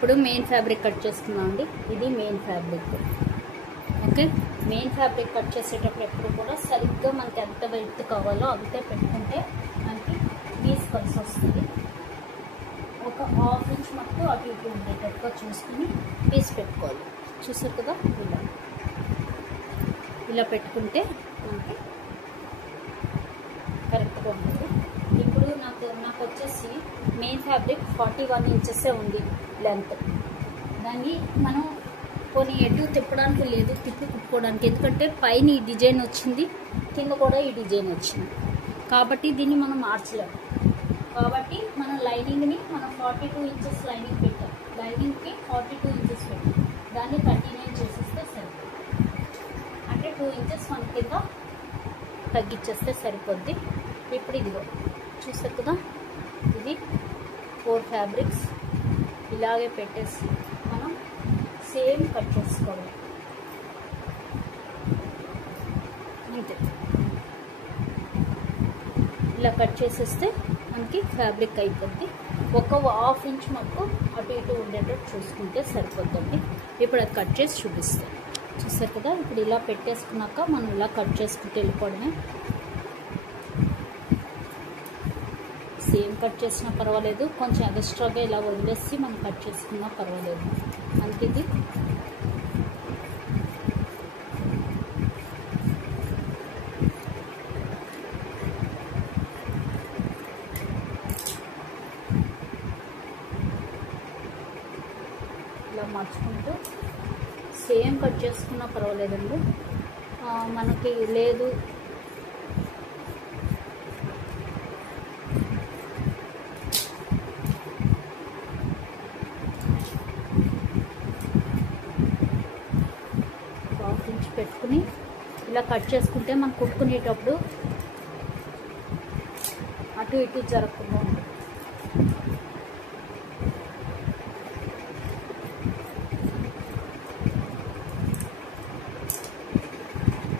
ఇప్పుడు main fabric cut చేసుకున్నామండి. ఇది main fabric. Okay, main fabric cut చేసేటప్పుడు ఎప్పుడు కూడా సరిగ్గా మనకి ఎంత వెయిట్ కావాలో అంతే పెట్టుకుంటే మనకి పీస్ కలిసి వస్తుంది. ఒక హాఫ్ ఇంచ్ మటుకు అటు ఇటు ఉండేటట్టుగా చూసుకుని పీస్ పెట్టుకోవాలి. చూసారు కదా, ఇలా పెట్టుకుంటే మనకి కరెక్ట్గా ఉంటుంది. ఇప్పుడు నాకు వచ్చేసి మెయిన్ ఫ్యాబ్రిక్ 41 ఇంచెసే ఉంది లెంత్. దాన్ని మనం కొన్ని ఎటు తిప్పడానికి లేదు, తిప్పి కుట్టుకోవడానికి. ఎందుకంటే పైన ఈ డిజైన్ వచ్చింది, కింద కూడా ఈ డిజైన్ వచ్చింది కాబట్టి దీన్ని మనం మార్చలేము. కాబట్టి మనం లైనింగ్ని మనం 42 ఇంచెస్ లైనింగ్ పెట్టాం. లైనింగ్కి 42 ఇంచెస్ పెట్టాం. దాన్ని 39 చేసేస్తే సరిపోతుంది. అంటే 2 ఇంచెస్ మన కింద తగ్గించేస్తే సరిపోద్ది. ఇప్పుడు ఇదిగో చూస్తారు కదా, ఇది 4 ఫ్యాబ్రిక్స్ ఇలాగే పెట్టేసి మనం సేమ్ కట్ చేసుకోవాలి. అంతే, ఇలా కట్ చేసేస్తే మనకి ఫ్యాబ్రిక్ అయిపోద్ది. ఒక హాఫ్ ఇంచ్ మటుకు అటు ఇటు ఉండేటట్టు చూసుకుంటే సరిపోతుంది. ఇప్పుడు అది కట్ చేసి చూపిస్తాం. చూసారు కదా, ఇప్పుడు ఇలా పెట్టేసుకున్నాక మనం ఇలా కట్ చేసుకుంటూ వెళ్ళిపోవడమే. సేమ్ కట్ చేసినా పర్వాలేదు, కొంచెం ఎక్స్ట్రాగా ఇలా వదిలేసి మనం కట్ చేసుకున్నా పర్వాలేదు. మనకి ఇది ఇలా మార్చుకుంటూ సేమ్ కట్ చేసుకున్నా పర్వాలేదండి. మనకి లేదు హాఫ్ ఇంచ్ పెట్టుకుని ఇలా కట్ చేసుకుంటే మనం కుట్టుకునేటప్పుడు అటు ఇటు జరగకుండా ఉంటుంది.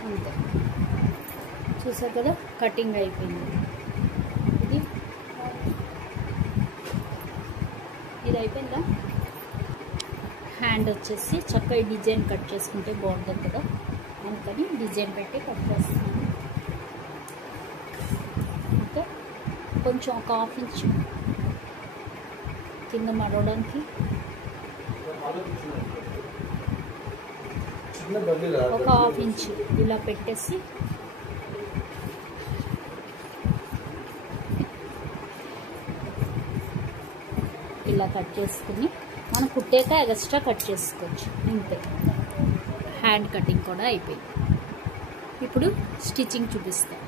అంతే, చూసారు కదా, కటింగ్ అయిపోయింది. ఇది అయిపోయిందా? హ్యాండ్ వచ్చేసి చక్కగా డిజైన్ కట్ చేసుకుంటే బాగుంటుంది కదా, అందుకని డిజైన్ పెట్టి కట్ చేస్తున్నాను. ఓకే, కొంచెం ఒక హాఫ్ ఇంచ్ కింద మడవడానికి, ఒక హాఫ్ ఇంచ్ ఇలా పెట్టేసి ఇలా కట్ చేసుకుని మనం కుట్టాక ఎక్స్ట్రా కట్ చేసుకోవచ్చు. అంతే, హ్యాండ్ కటింగ్ కూడా అయిపోయింది. ఇప్పుడు స్టిచ్చింగ్ చూపిస్తాను.